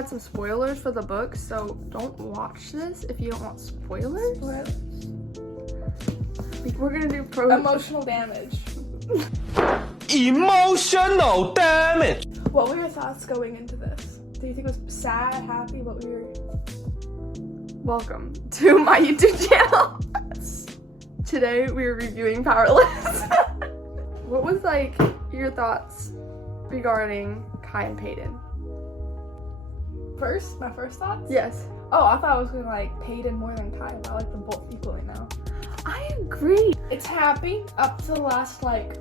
add some spoilers for the book, so don't watch this if you don't want spoilers. We're gonna do emotional damage. Emotional damage. What were your thoughts going into this? Do you think it was sad, happy? What were your... Welcome to my YouTube channel. Today we're reviewing Powerless. What was like your thoughts regarding Kai and Peyton? My first thoughts? Yes. Oh, I thought I was gonna like Peyton more than Kai. I like them both equally now. I agree. It's happy up to the last like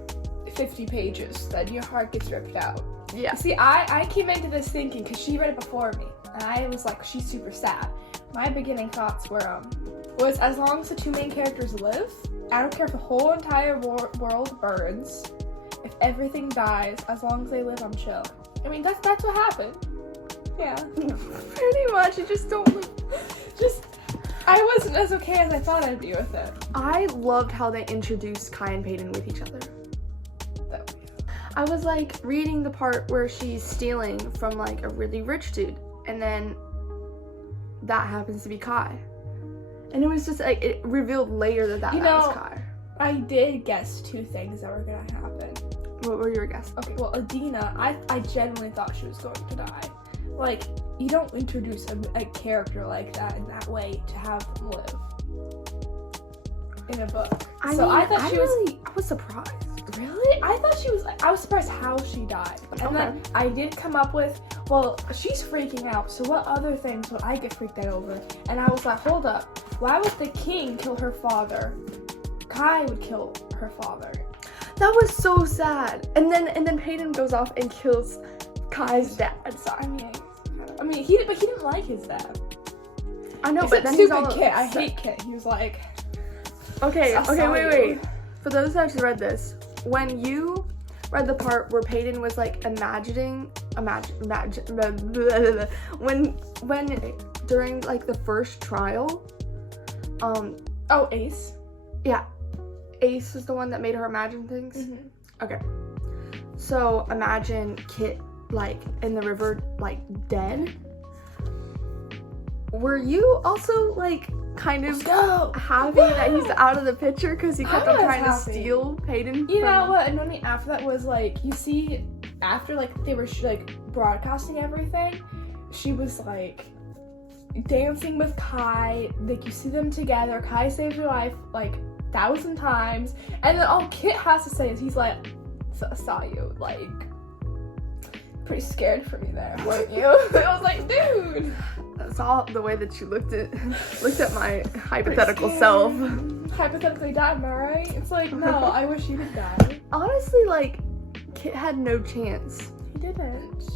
50 pages, then your heart gets ripped out. Yeah. See, I came into this thinking, because she read it before me, and I was like, she's super sad. My beginning thoughts were, was as long as the two main characters live, I don't care if the whole entire world burns, if everything dies, as long as they live, I'm chill. I mean, that's what happened. Yeah. Pretty much, you just don't I wasn't as okay as I thought I'd be with it. I loved how they introduced Kai and Peyton with each other. I was like reading the part where she's stealing from like a really rich dude, and then that happens to be Kai. And it was just like, it revealed later that was Kai. I did guess two things that were gonna happen. What were your guesses? Okay, well, Adina, I genuinely thought she was going to die. Like, you don't introduce a character like that in that way to have them live in a book. I was surprised. Really? I was surprised how she died. And then I did come up with, well, she's freaking out, so what other things would I get freaked out over? And I was like, hold up, why would the king kill her father? Kai would kill her father. That was so sad. And then Peyton goes off and kills Kai's dad. So, I mean, he didn't like his dad. I know, He's but then stupid he's all Kit. I hate Kit. He was like, okay, wait. For those that have read this, when you read the part where Peyton was like when during like the first trial, Ace. Yeah, Ace was the one that made her imagine things. Mm-hmm. Okay, so imagine Kit like in the river, like dead. Were you also like kind of happy that he's out of the picture because he kept on trying to steal Peyton? You know what annoyed me after that was like, you see, after like they were like broadcasting everything, she was like dancing with Kai. Like you see them together. Kai saved her life like 1,000 times, and then all Kit has to say is he's like, "Saw you." Like, pretty scared for me there, weren't you? I was like, dude. I saw the way that you looked at my hypothetical self. Hypothetically died, am I right? It's like, no, I wish you would die. Honestly, like, Kit had no chance. He didn't.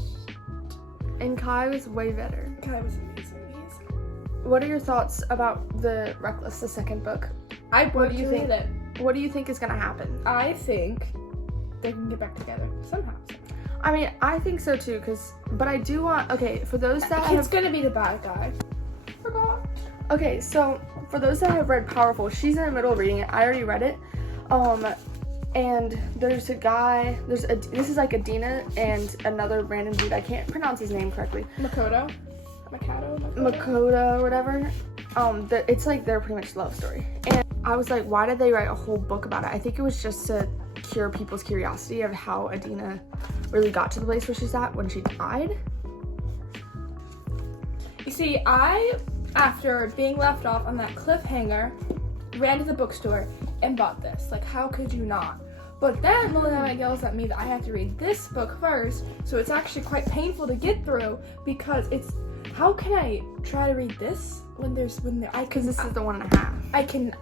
And Kai was way better. Kai was amazing. What are your thoughts about the Reckless, the second book? What do you think? What do you think is gonna happen? I think they can get back together somehow. I mean, I think so too, but I do want, for those that Kit's gonna be the bad guy. Forgot. Okay, so for those that have read Powerful, she's in the middle of reading it. I already read it. And there's a guy, this is like Adina and another random dude, I can't pronounce his name correctly. Makoto, or whatever. It's like their pretty much love story. And I was like, why did they write a whole book about it? I think it was just to cure people's curiosity of how Adina really got to the place where she's at when she died. You see, I, after being left off on that cliffhanger, ran to the bookstore and bought this. Like, how could you not? But then Liliana yells at me that I have to read this book first, so it's actually quite painful to get through because it's, how can I try to read this because this is the 1.5. I can,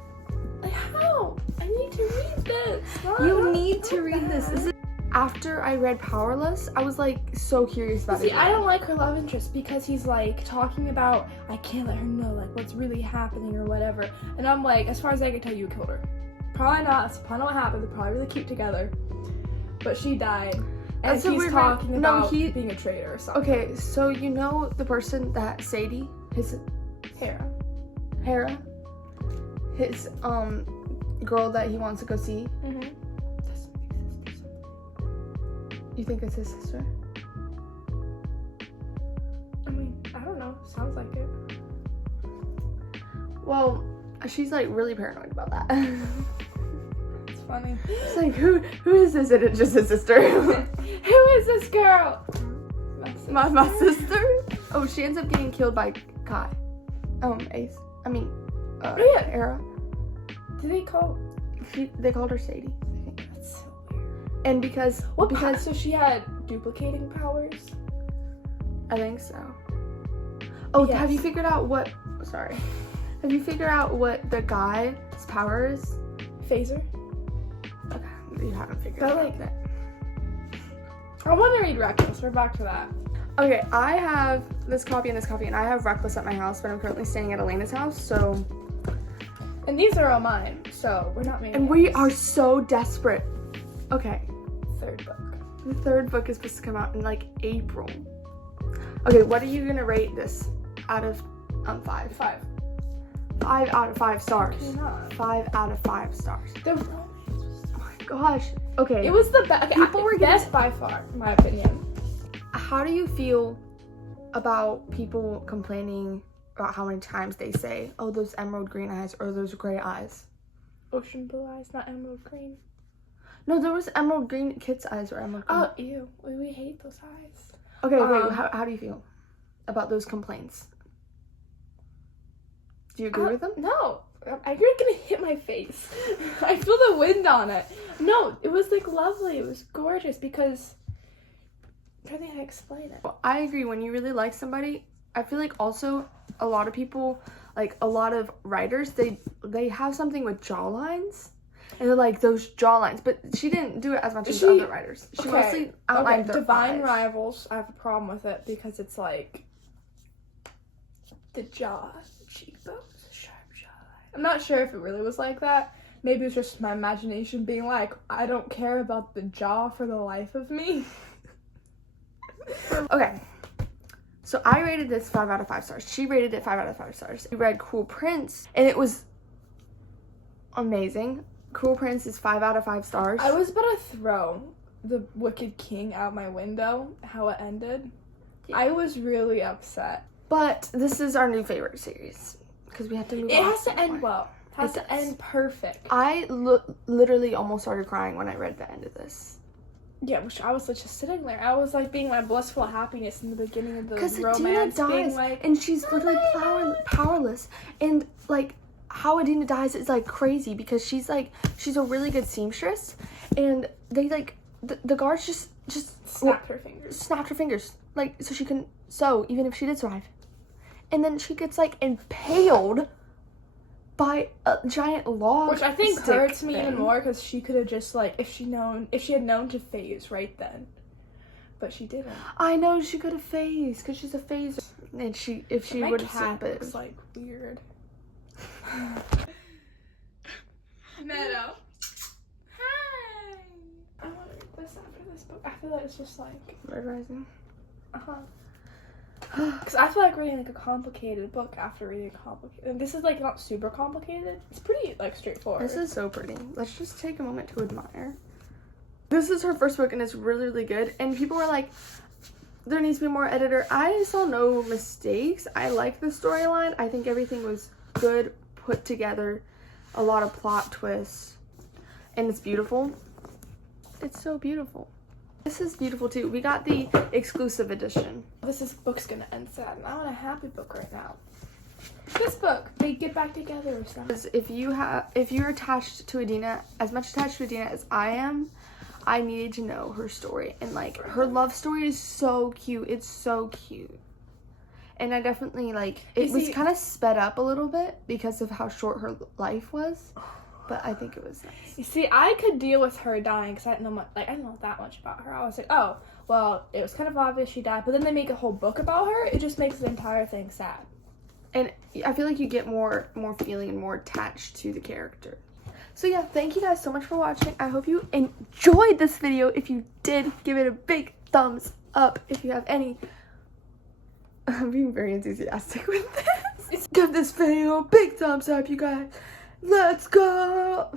like, how? I need to read this. You need to read this. After I read Powerless, I was like so curious about it. See, I don't like her love interest because he's like talking about, I can't let her know like what's really happening or whatever. And I'm like, as far as I can tell, you killed her. Probably not. That's probably not what happened. They're probably really cute together. But she died. And he's talking about being a traitor or something. Okay, so you know the person that Sadie, Hera, his girl that he wants to go see. Mm-hmm. You think it's his sister? I mean, Sounds like it. Well, she's like really paranoid about that. It's funny. It's like, who is this? And it's just his sister. Who is this girl? My sister? Oh, she ends up getting killed by Kai. Ace. I mean, yeah. Era. Did they call? They called her Sadie, I think. That's so weird. And because So she had duplicating powers. I think so. Oh, Yes. have you figured out what? Sorry. Have you figured out what the guy's power is? Phaser. Okay, you haven't figured But, it like, out yet. I want to read Reckless. We're back to that. Okay, I have this copy and this copy, and I have Reckless at my house, but I'm currently staying at Elena's house, so. And these are all mine, so we're not making. And we are so desperate. Okay, third book. the third book is supposed to come out in like April. Okay, what are you gonna rate this out of 5? 5. 5 out of 5 stars. Okay, not. 5 out of 5 stars. The Oh my gosh. Okay. It was the best. Okay, People were best by far, in my opinion. How do you feel about people complaining about how many times they say, "Oh, those emerald green eyes" or "those gray eyes"? Ocean blue eyes, not emerald green. No, there was emerald green. Kit's eyes were emerald green. Oh, ew. We hate those eyes. Okay, wait. How do you feel about those complaints? Do you agree with them? No. You're gonna hit my face. I feel the wind on it. No, it was like lovely. It was gorgeous because I don't think I explain it. Well, I agree. When you really like somebody, I feel like also a lot of people, like a lot of writers, they have something with jawlines. And they're like those jawlines, but she didn't do it as much as other writers. She mostly outlined their Divine eyes. Rivals, I have a problem with it because it's like the jaw, cheekbones, sharp jawline. I'm not sure if it really was like that. Maybe it's just my imagination being like, I don't care about the jaw for the life of me. Okay, so I rated this 5 out of 5 stars. She rated it 5 out of 5 stars. We read Cruel Prince, and it was amazing. Cruel Prince is 5 out of 5 stars. I was about to throw the Wicked King out my window, how it ended. Yeah. I was really upset. But this is our new favorite series because we have to move on. It has to end well. It has It to end perfect. I literally almost started crying when I read the end of this. Yeah, which I was just sitting there. I was like being my blissful happiness in the beginning of the romance. Because Adina dies, being like, and she's literally powerless. And like how Adina dies is like crazy because she's a really good seamstress, and they like the guards just snapped her fingers. Like so she couldn't sew even if she did survive. And then she gets like impaled by a giant log, which I think hurts me thing. even more because she could have just like if she had known to phase right then, but she didn't. I know she could have phased because she's a phaser, and if she would have cat it looks like weird. Meadow. Hi. I want to read this after this book. I feel like it's just like Red Rising. Because I feel like reading like a complicated book after reading complicated. And this is like not super complicated. It's pretty like straightforward. This is so pretty. Let's just take a moment to admire. This is her first book and it's really, really good. And people were like, there needs to be more editor. I saw no mistakes. I like the storyline. I think everything was good, put together. A lot of plot twists. And it's beautiful. It's so beautiful. This is beautiful too. We got the exclusive edition. Book's gonna end sad, and I want a happy book right now. This book, they get back together or something. If you're attached to Adina, as much attached to Adina as I am, I needed to know her story. And like her love story is so cute. It's so cute. And I definitely like it was kind of sped up a little bit because of how short her life was. But I think it was nice. You see, I could deal with her dying because I didn't know I didn't know that much about her. I was like, oh, well, it was kind of obvious she died. But then they make a whole book about her. It just makes the entire thing sad. And I feel like you get more feeling and more attached to the character. So yeah, thank you guys so much for watching. I hope you enjoyed this video. If you did, give it a big thumbs up. If you have any... I'm being very enthusiastic with this. Give this video a big thumbs up, you guys. Let's go!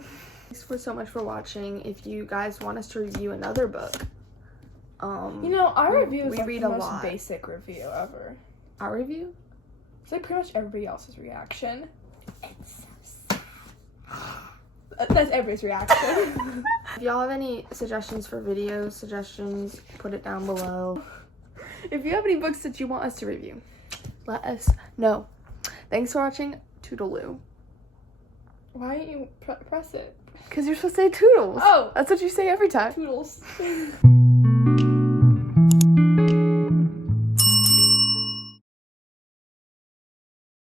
Thanks so much for watching. If you guys want us to review another book, you know, our review is like read the a most lot. basic review ever. Our review? It's like pretty much everybody else's reaction. It's so sad. That's everybody's reaction. If y'all have any suggestions for videos, suggestions, put it down below. If you have any books that you want us to review, let us know. Thanks for watching. Toodaloo. Why didn't you press it? Because you're supposed to say toodles. Oh. That's what you say every time. Toodles.